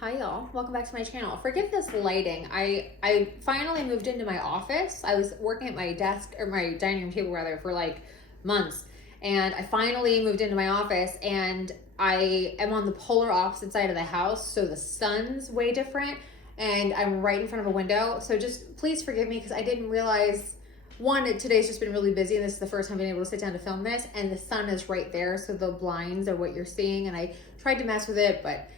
Hi y'all, welcome back to my channel. Forgive this lighting. I finally moved into my office. I was working at my desk, or my dining room table rather, for like months. And I finally moved into my office, and I am on the polar opposite side of the house. So the sun's way different and I'm right in front of a window. So just please forgive me because I didn't realize, one, today's just been really busy and this is the first time I've been able to sit down to film this, and the sun is right there. So the blinds are what you're seeing. And I tried to mess with it, but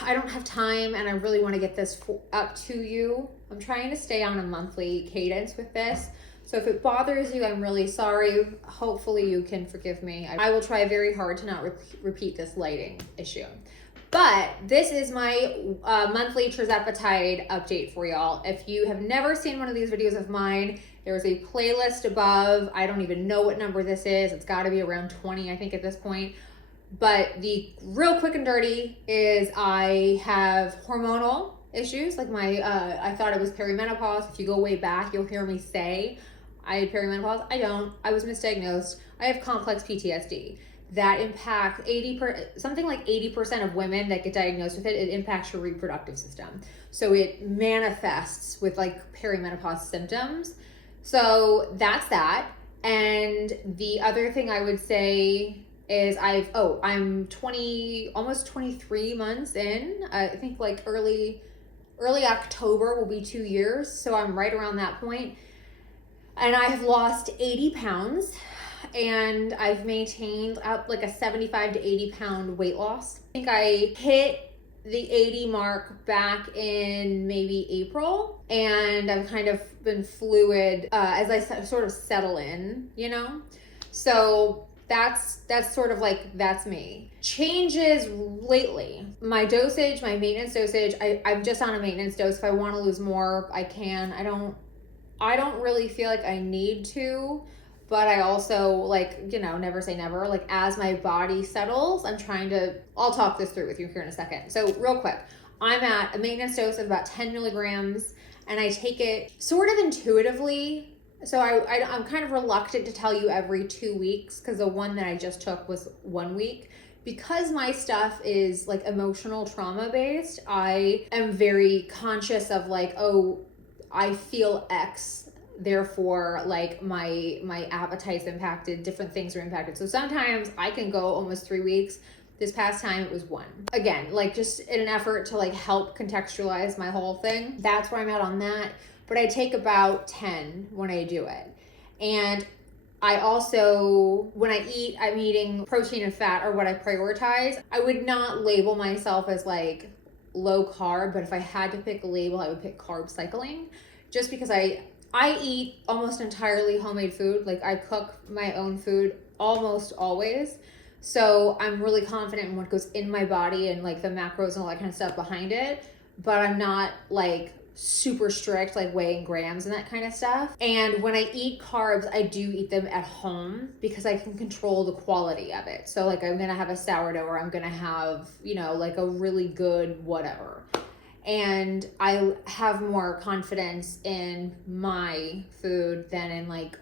I don't have time and I really want to get this up to you. I'm trying to stay on a monthly cadence with this. So if it bothers you, I'm really sorry. Hopefully you can forgive me. I will try very hard to not repeat this lighting issue. But this is my monthly Tirzepatide update for y'all. If you have never seen one of these videos of mine, there's a playlist above. I don't even know what number this is. It's got to be around 20, I think, at this point. But the real quick and dirty is I have hormonal issues. Like I thought it was perimenopause. If you go way back, you'll hear me say I had perimenopause. I don't. I was misdiagnosed. I have complex PTSD that impacts something like 80% of women that get diagnosed with it. It impacts your reproductive system. So it manifests with like perimenopause symptoms. So that's that. And the other thing I would say is I'm 20, almost 23 months in. I think like early October will be 2 years. So I'm right around that point. And I have lost 80 pounds and I've maintained up like a 75 to 80 pound weight loss. I think I hit the 80 mark back in maybe April, and I've kind of been fluid as I sort of settle in, So that's sort of like, that's me. Changes lately. My dosage, my maintenance dosage, I'm just on a maintenance dose. If I want to lose more, I can. I don't really feel like I need to, but I also never say never. Like as my body settles, I'll talk this through with you here in a second. So real quick, I'm at a maintenance dose of about 10 milligrams and I take it sort of intuitively. So I'm kind of reluctant to tell you every 2 weeks because the one that I just took was 1 week. Because my stuff is like emotional trauma based, I am very conscious of like, oh, I feel X, therefore like my appetite's impacted, different things are impacted. So sometimes I can go almost 3 weeks. This past time it was 1. Again, like just in an effort to like help contextualize my whole thing. That's where I'm at on that. But I take about 10 when I do it. And I also, when I eat, I'm eating protein and fat are what I prioritize. I would not label myself as like low carb, but if I had to pick a label, I would pick carb cycling, just because I eat almost entirely homemade food. Like I cook my own food almost always. So I'm really confident in what goes in my body and like the macros and all that kind of stuff behind it. But I'm not like super strict, like weighing grams and that kind of stuff. And when I eat carbs, I do eat them at home because I can control the quality of it. So like I'm gonna have a sourdough, or I'm gonna have, like a really good whatever. And I have more confidence in my food than in like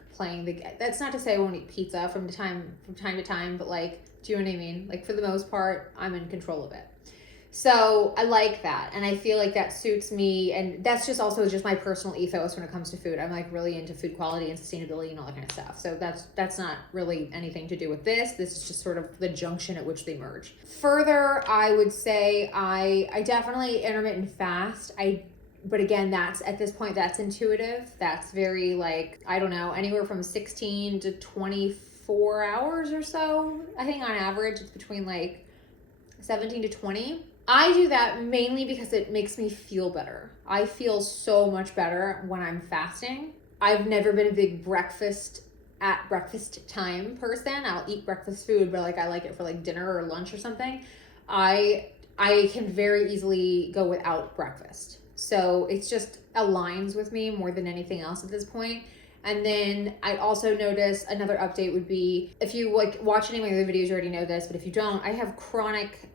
that's not to say I won't eat pizza from time to time, but like, do you know what I mean? Like for the most part, I'm in control of it. So I like that, and I feel like that suits me, and that's just also just my personal ethos when it comes to food. I'm like really into food quality and sustainability and all that kind of stuff. So that's not really anything to do with this. This is just sort of the junction at which they merge. Further, I would say I definitely intermittent fast. But again, that's at this point, that's intuitive. That's very like, I don't know, anywhere from 16 to 24 hours or so. I think on average it's between like 17 to 20. I do that mainly because it makes me feel better. I feel so much better when I'm fasting. I've never been a big breakfast time person. I'll eat breakfast food, but like I like it for like dinner or lunch or something. I can very easily go without breakfast. So it's just aligns with me more than anything else at this point. And then I also notice another update would be, if you like watch any of my other videos, you already know this, but if you don't, I have chronic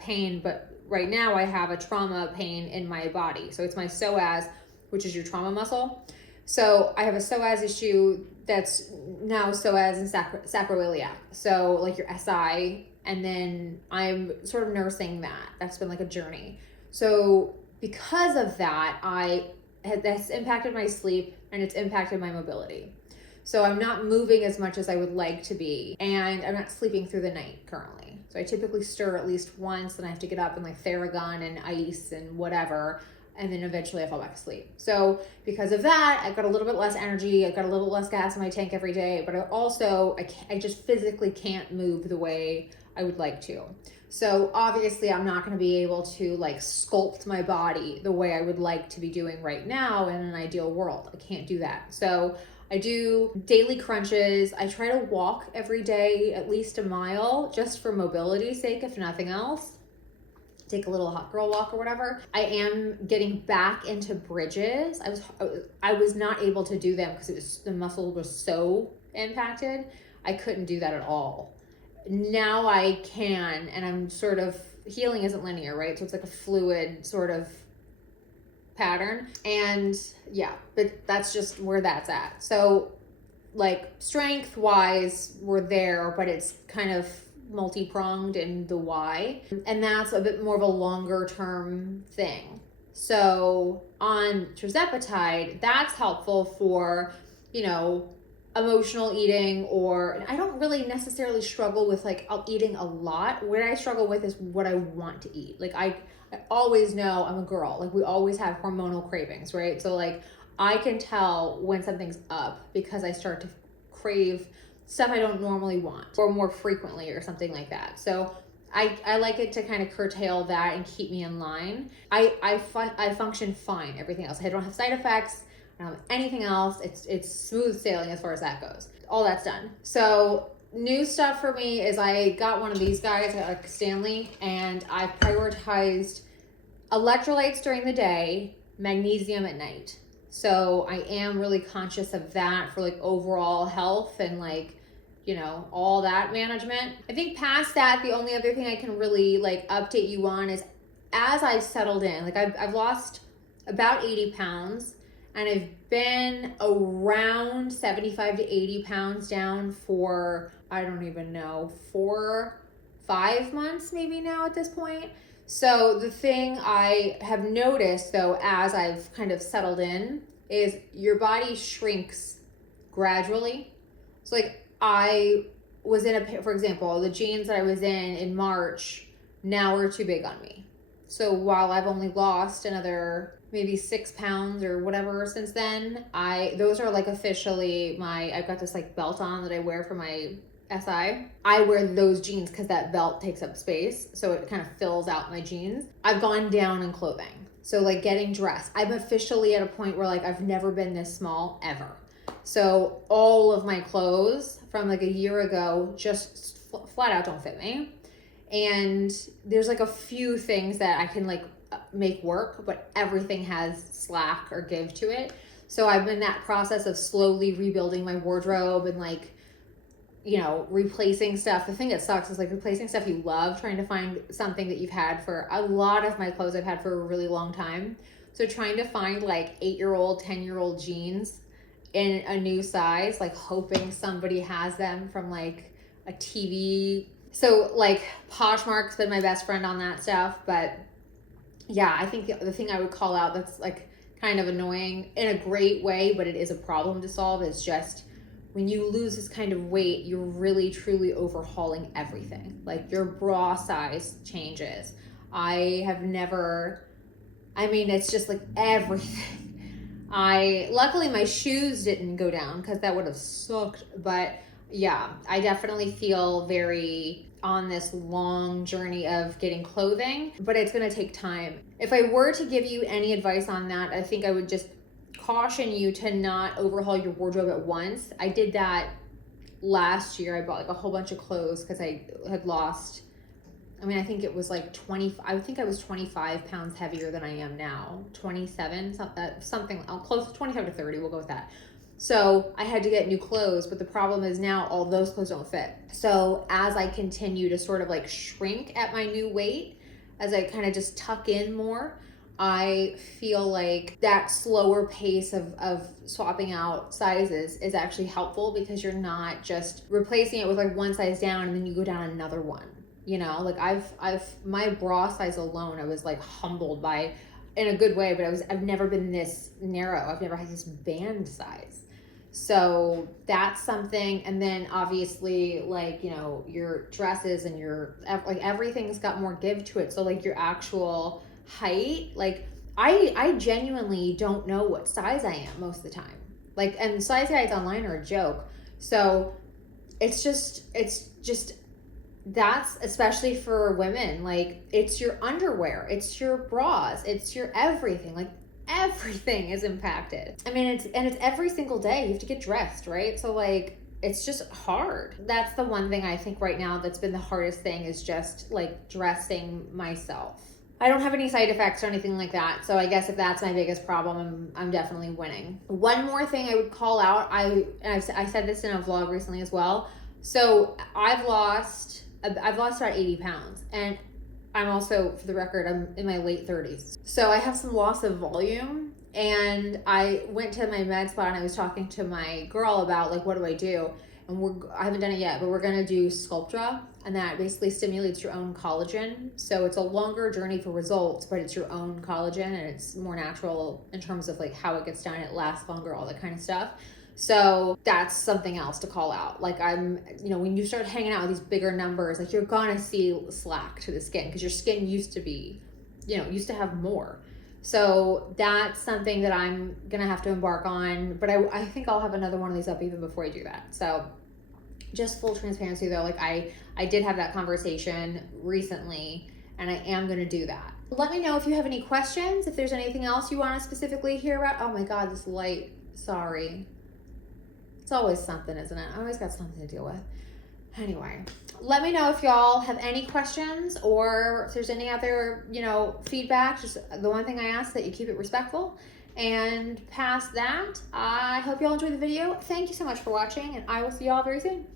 pain, but right now I have a trauma pain in my body. So it's my psoas, which is your trauma muscle. So I have a psoas issue that's now psoas and sacroiliac. So like your SI And then I'm sort of nursing that. That's been like a journey. So because of that, that's impacted my sleep and it's impacted my mobility. So I'm not moving as much as I would like to be, and I'm not sleeping through the night currently. So I typically stir at least once, and I have to get up and like Theragun and ice and whatever, and then eventually I fall back asleep. So because of that, I've got a little bit less energy, I've got a little less gas in my tank every day, but I just physically can't move the way I would like to. So obviously I'm not going to be able to like sculpt my body the way I would like to be doing right now in an ideal world. I can't do that. So I do daily crunches. I try to walk every day, at least a mile, just for mobility's sake, if nothing else. Take a little hot girl walk or whatever. I am getting back into bridges. I was not able to do them because the muscle was so impacted. I couldn't do that at all. Now I can, and I'm sort of, healing isn't linear, right? So it's like a fluid sort of pattern. And yeah, but that's just where that's at. So like strength wise, we're there, but it's kind of multi-pronged in the why. And that's a bit more of a longer term thing. So on Tirzepatide, that's helpful for, emotional eating, or I don't really necessarily struggle with like eating a lot. What I struggle with is what I want to eat. Like I always know I'm a girl. Like we always have hormonal cravings, right? So like I can tell when something's up because I start to crave stuff I don't normally want or more frequently or something like that. So I like it to kind of curtail that and keep me in line. I function fine, everything else. I don't have side effects. I don't have anything else. It's smooth sailing as far as that goes. All that's done. So new stuff for me is I got one of these guys, I got like Stanley, and I prioritized electrolytes during the day, magnesium at night. So I am really conscious of that for like overall health and like, all that management. I think past that, the only other thing I can really like update you on is as I've settled in, like I've lost about 80 pounds. And I've been around 75 to 80 pounds down for, I don't even know, 4-5 months maybe now at this point. So the thing I have noticed though, as I've kind of settled in, is your body shrinks gradually. So like I was for example, the jeans that I was in March now are too big on me. So while I've only lost another maybe 6 pounds or whatever since then, those are like officially I've got this like belt on that I wear for my SI. I wear those jeans because that belt takes up space, so it kind of fills out my jeans. I've gone down in clothing. So like getting dressed, I'm officially at a point where like I've never been this small ever. So all of my clothes from like a year ago just flat out don't fit me. And there's like a few things that I can like make work, but everything has slack or give to it. So I've been in that process of slowly rebuilding my wardrobe and like, replacing stuff. The thing that sucks is like replacing stuff you love, trying to find something that you've had for a lot of my clothes I've had for a really long time. So trying to find like 8-year-old, 10-year-old jeans in a new size, like hoping somebody has them from like a TV. So like Poshmark's been my best friend on that stuff, but yeah, I think the thing I would call out that's like kind of annoying in a great way, but it is a problem to solve, is just when you lose this kind of weight, you're really truly overhauling everything. Like your bra size changes. It's just like everything. Luckily my shoes didn't go down because that would have sucked, but yeah, I definitely feel very on this long journey of getting clothing, but it's going to take time. If I were to give you any advice on that, I think I would just caution you to not overhaul your wardrobe at once. I did that last year. I bought like a whole bunch of clothes because I had lost, I think it was like I think I was 25 pounds heavier than I am now. 27, something close to 25 to 30, we'll go with that. So I had to get new clothes, but the problem is now all those clothes don't fit. So as I continue to sort of like shrink at my new weight, as I kind of just tuck in more, I feel like that slower pace of swapping out sizes is actually helpful because you're not just replacing it with like one size down and then you go down another one. you know, like my bra size alone, I was like humbled by, in a good way, but I've never been this narrow. I've never had this band size. So that's something. And then obviously, like, you know, your dresses and your, like, everything's got more give to it. So like your actual height, like I genuinely don't know what size I am most of the time. Like, and size guides online are a joke. So it's just that's, especially for women, like, it's your underwear, it's your bras, it's your everything. Like, everything is impacted. I mean, it's every single day you have to get dressed, right? So like, it's just hard. That's the one thing I think right now that's been the hardest thing, is just like dressing myself. I don't have any side effects or anything like that. So I guess if that's my biggest problem, I'm definitely winning. One more thing I would call out, I said this in a vlog recently as well. So I've lost about 80 pounds, and I'm also, for the record, I'm in my late 30s. So I have some loss of volume, and I went to my med spa and I was talking to my girl about, like, what do I do? And I haven't done it yet, but we're gonna do Sculptra, and that basically stimulates your own collagen. So it's a longer journey for results, but it's your own collagen, and it's more natural in terms of like how it gets done. It lasts longer, all that kind of stuff. So that's something else to call out. Like, you know, when you start hanging out with these bigger numbers, like, you're gonna see slack to the skin, because your skin used to be, you know, used to have more. So that's something that I'm gonna have to embark on, but I think I'll have another one of these up even before I do that. So just full transparency though, like I did have that conversation recently, and I am gonna do that. Let me know if you have any questions, if there's anything else you want to specifically hear about. Oh my God, this light, sorry. It's always something, isn't it? I always got something to deal with. Anyway, let me know if y'all have any questions, or if there's any other, you know, feedback. Just the one thing I ask, that you keep it respectful. And past that, I hope y'all enjoyed the video. Thank you so much for watching, and I will see y'all very soon.